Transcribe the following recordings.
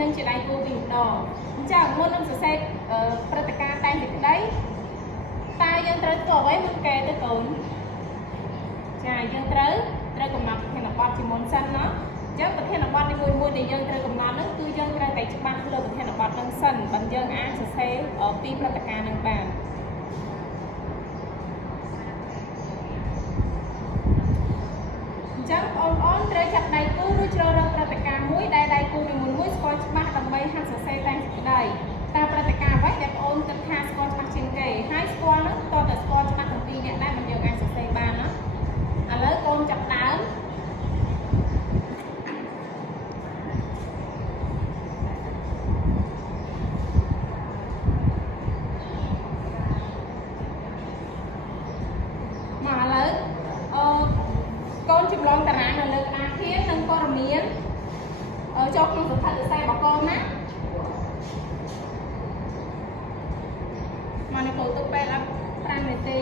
នឹងជាដៃគូវិញម្ដងអញ្ចឹងមុននឹងសរសេរព្រឹត្តិការណ៍តែងសេចក្តីតើយើងត្រូវធ្វើអ្វីមុនគេទៅកូនចាយើងត្រូវកំណត់ប្រធានបទជាមុនសិនណាអញ្ចឹងប្រធានបទនីមួយៗដែលយើងត្រូវកំណត់នោះគឺយើងត្រូវតែច្បាស់លើប្រធានបទនឹងសិនបើយើងអាចសរសេរពីព្រឹត្តិការណ៍នឹងបានអញ្ចឹងបងប្អូនត្រូវចាប់ដៃគូឬជ្រើសរើសព្រឹត្តិការណ៍មួយដែលដៃគូនីមួយៗស្គាល់ច្បាស់ដើម្បីហាត់សរសេរតែងសេចក្តីតើព្រឹត្តិការណ៍អ្វីដែលបងប្អូនគិតថាស្គាល់ច្បាស់ជាងគេហើយស្គាល់នោះតើស្គាល់ច្បាស់ទាំងពីរអ្នកដែរមិនយើងអាចសរសេរបានណាឥឡូវកូនចាប់ដើមមកឥឡូវកូនចម្លងតារាងនៅលើក្តារខៀននិងព័ត៌មានចូលក្នុងសន្ធឹកសរសេររបស់កូនណាមកនៅកូនទុកពេលអត់5នាទី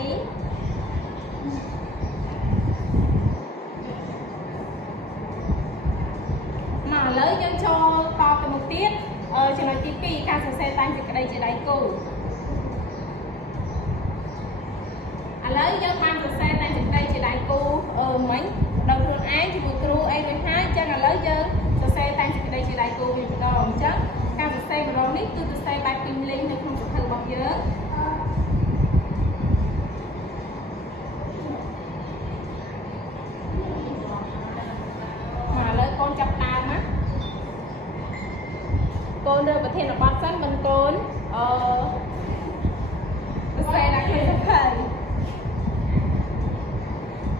មកឥឡូវយើងចូលតទៅមុខទៀតចំណុចទី2ការសរសេរតែងសេចក្តីជាដៃគូឥឡូវយើងបានសរសេរតែងសេចក្តីជាដៃគូមិញដល់ខ្លួនឯងជាមួយគ្រូអីរួចហើយអញ្ចឹងឥឡូវយើងសរសេរតែងសេចក្តីជាដៃគូវិញម្ដងអញ្ចឹងការសរសេរម្ដងនេះគឺសរសេរបែបពីរលេងនៅក្នុងសៀវភៅរបស់យើងមកឥឡូវកូនចាប់ដើមណាកូនរើប្រធានបទសិនមិនកូនសរសេរដាក់ក្នុងសៀវភៅ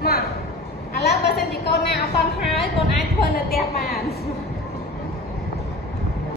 មកឥឡូវបើសិនជាកូនណាអត់តន់ហើយកូនអាចធ្វើនៅផ្ទះបាន